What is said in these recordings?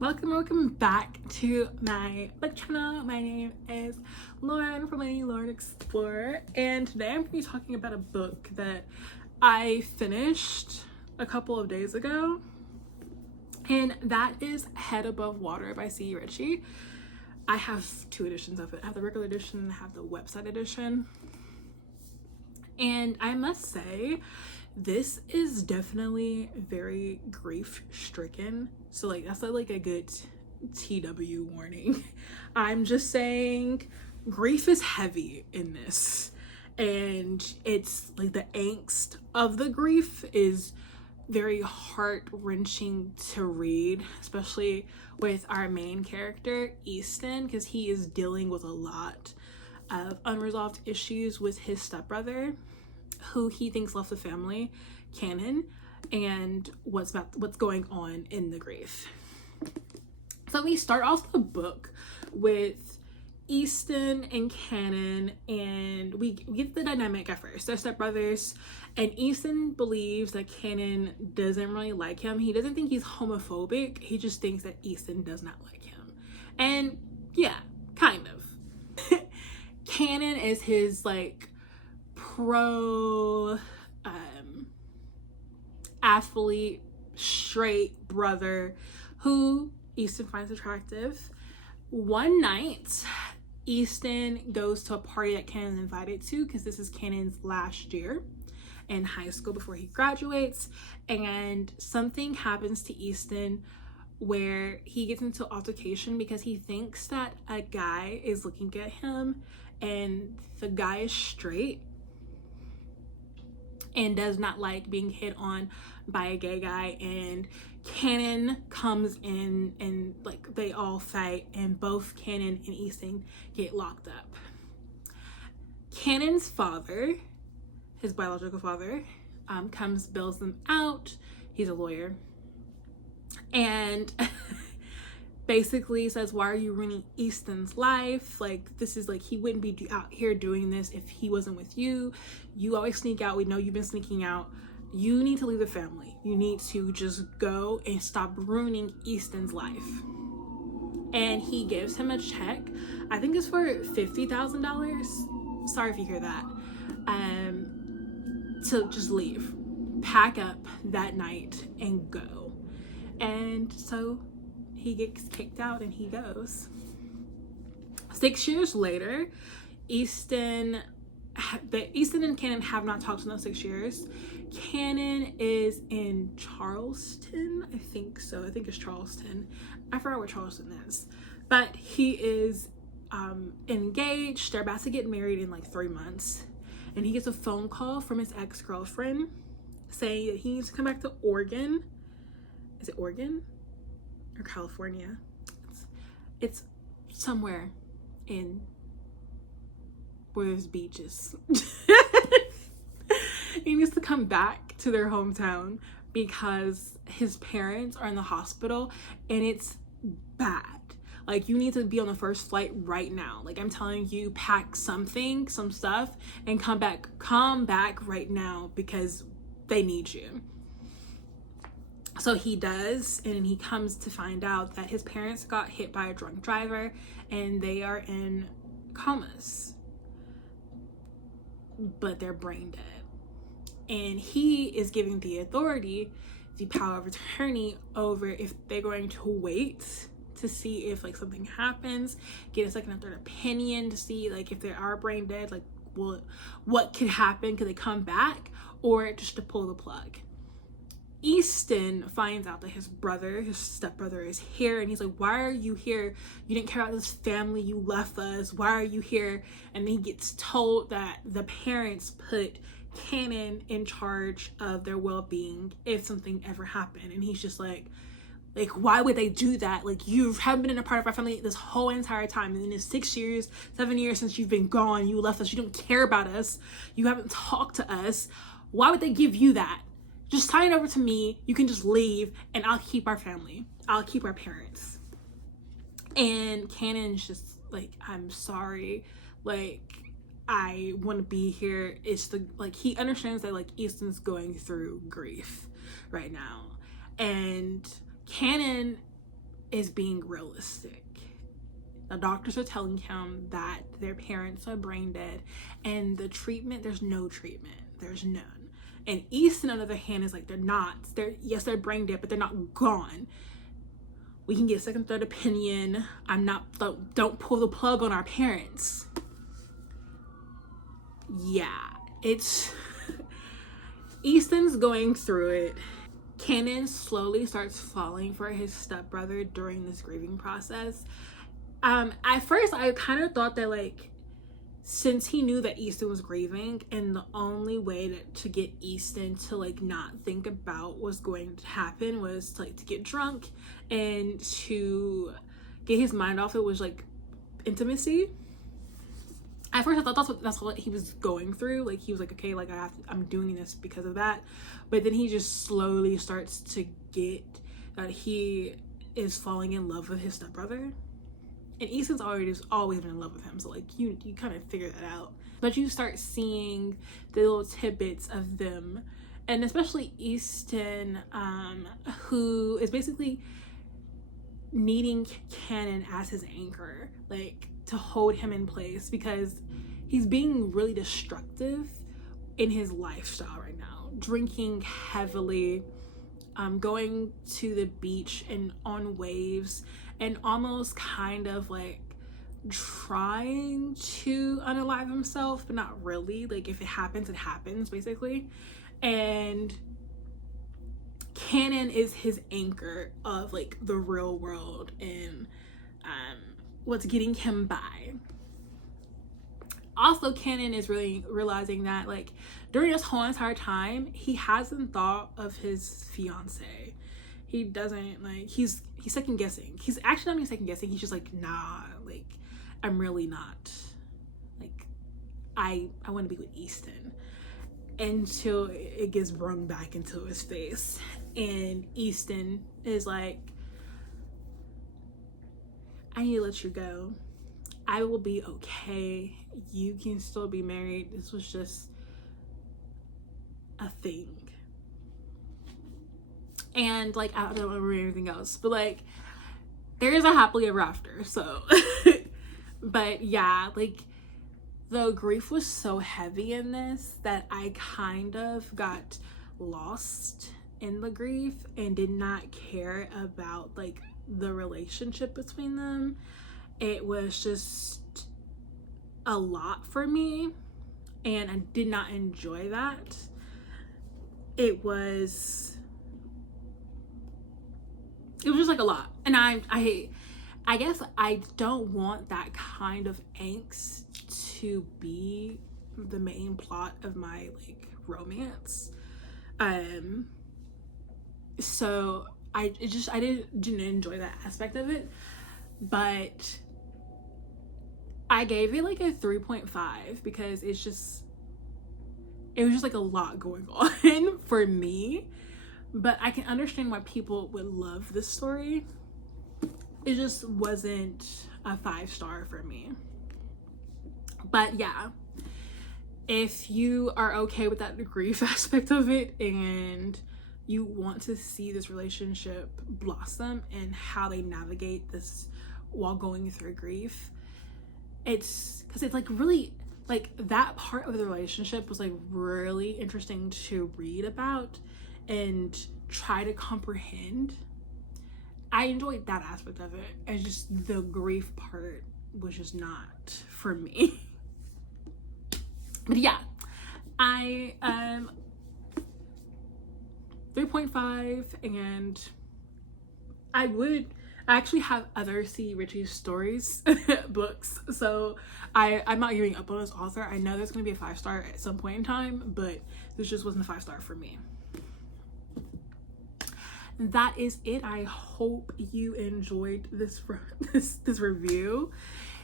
Welcome back to my book channel. My name is Lauren from Lady Lauren Explorer, and today I'm going to be talking about a book that I finished a couple of days ago, and that is Head Above Water by C. Ritchie. I have two editions of it. I have the regular edition and I have the website edition, and I must say this is definitely very grief stricken. So that's like a good TW warning. I'm just saying grief is heavy in this, and it's like the angst of the grief is very heart-wrenching to read, especially with our main character Easton, because he is dealing with a lot of unresolved issues with his stepbrother, who he thinks left the family, Canon, and what's going on in the grief. So we start off the book with Easton and Canon, and we get the dynamic at first. They're stepbrothers, and Easton believes that Canon doesn't really like him. He doesn't think he's homophobic. He just thinks that Easton does not like him. And yeah, kind of. Canon is his pro athlete, straight brother who Easton finds attractive. One night, Easton goes to a party that Canon's invited to, because this is Canon's last year in high school before he graduates, and something happens to Easton where he gets into an altercation because he thinks that a guy is looking at him, and the guy is straight and does not like being hit on by a gay guy, and Canon comes in and they all fight, and both Canon and Easton get locked up. Canon's father, his biological father, comes, bails them out. He's a lawyer, and basically says, why are you ruining Easton's life? This is he wouldn't be out here doing this if he wasn't with you. You always sneak out. We know you've been sneaking out. You need to leave the family. You need to just go and stop ruining Easton's life. And he gives him a check. I think it's for $50,000. Sorry if you hear that. To just leave, pack up that night and go. And so he gets kicked out and he goes. 6 years later, Easton and Canon have not talked in those 6 years. Canon is in Charleston, I think so. I think it's Charleston. I forgot where Charleston is. But he is engaged. They're about to get married in 3 months. And he gets a phone call from his ex-girlfriend saying that he needs to come back to Oregon. Is it Oregon? Or California? It's somewhere in where there's beaches. He needs to come back to their hometown because his parents are in the hospital and it's bad. You need to be on the first flight right now. I'm telling you, pack some stuff and come back right now because they need you. So he does, and he comes to find out that his parents got hit by a drunk driver and they are in comas, but they're brain dead. And he is giving the authority the power of attorney over if they're going to wait to see if something happens, get a second and third opinion to see if they are brain dead, what could happen, could they come back, or just to pull the plug. Easton finds out that his stepbrother is here, and he's like, why are you here? You didn't care about this family, you left us, why are you here? And then he gets told that the parents put Canon in charge of their well-being if something ever happened. And he's just like why would they do that? You haven't been in a part of our family this whole entire time, and then it's 6 years, 7 years since you've been gone, you left us, you don't care about us, you haven't talked to us. Why would they give you that? Just sign it over to me, you can just leave, and I'll keep our family, I'll keep our parents. And Canon's just I'm sorry, I want to be here. It's he understands that Easton's going through grief right now, and Canon is being realistic. The doctors are telling him that their parents are brain dead, and the treatment, there's no treatment. There's none. And Easton, on the other hand, is like, they're brain dead, but they're not gone. We can get a second, third opinion. Don't pull the plug on our parents. Yeah, it's Easton's going through it. Cannon slowly starts falling for his stepbrother during this grieving process. At first I kind of thought that, like, since he knew that Easton was grieving, and the only way to get Easton to, like, not think about what's going to happen was to, like, to get drunk and to get his mind off it, was like intimacy. At first I thought that's what he was going through. Like, he was like, okay, like, I'm doing this because of that. But then he just slowly starts to get that he is falling in love with his stepbrother. And Easton's always been in love with him, so, like, you kind of figure that out. But you start seeing the little tidbits of them, and especially Easton, who is basically needing Cannon as his anchor, like, to hold him in place, because he's being really destructive in his lifestyle right now. Drinking heavily, going to the beach and on waves, and almost kind of like trying to unalive himself, but not really. Like, if it happens, it happens, basically. And Cannon is his anchor of, like, the real world and what's getting him by. Also, Cannon is really realizing that, like, during this whole entire time, he hasn't thought of his fiance. He doesn't, like, he's second guessing. He's actually not even second guessing. He's just like, nah, like, I'm really not. Like, I want to be with Easton. Until it gets brung back into his face. And Easton is like, I need to let you go. I will be okay. You can still be married. This was just a thing. And, like, I don't remember anything else, but, like, there is a happily ever after, so. But yeah, like, the grief was so heavy in this that I kind of got lost in the grief and did not care about, like, the relationship between them. It was just a lot for me, and I did not enjoy that. It was just, like, a lot. And I guess I don't want that kind of angst to be the main plot of my, like, romance. So I didn't enjoy that aspect of it. But I gave it, like, a 3.5 because it was just, like, a lot going on for me. But I can understand why people would love this story. It just wasn't a 5-star for me. But yeah, if you are okay with that grief aspect of it and you want to see this relationship blossom and how they navigate this while going through grief, it's because it's, like, really, like, that part of the relationship was, like, really interesting to read about and try to comprehend. I enjoyed that aspect of it. It's just the grief part was just not for me. But yeah, I 3.5, and I actually have other C. Ritchie stories books, so I'm not giving up on this author. I know there's gonna be a 5-star at some point in time, but this just wasn't a 5-star for me. That is it. I hope you enjoyed this review,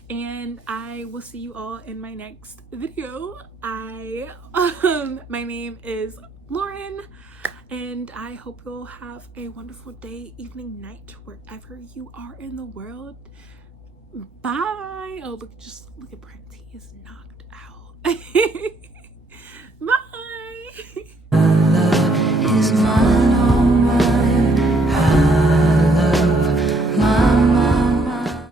and I will see you all in my next video. My name is Lauren, and I hope you'll have a wonderful day, evening, night, wherever you are in the world. Bye. Oh, look at Brent. He is knocked out.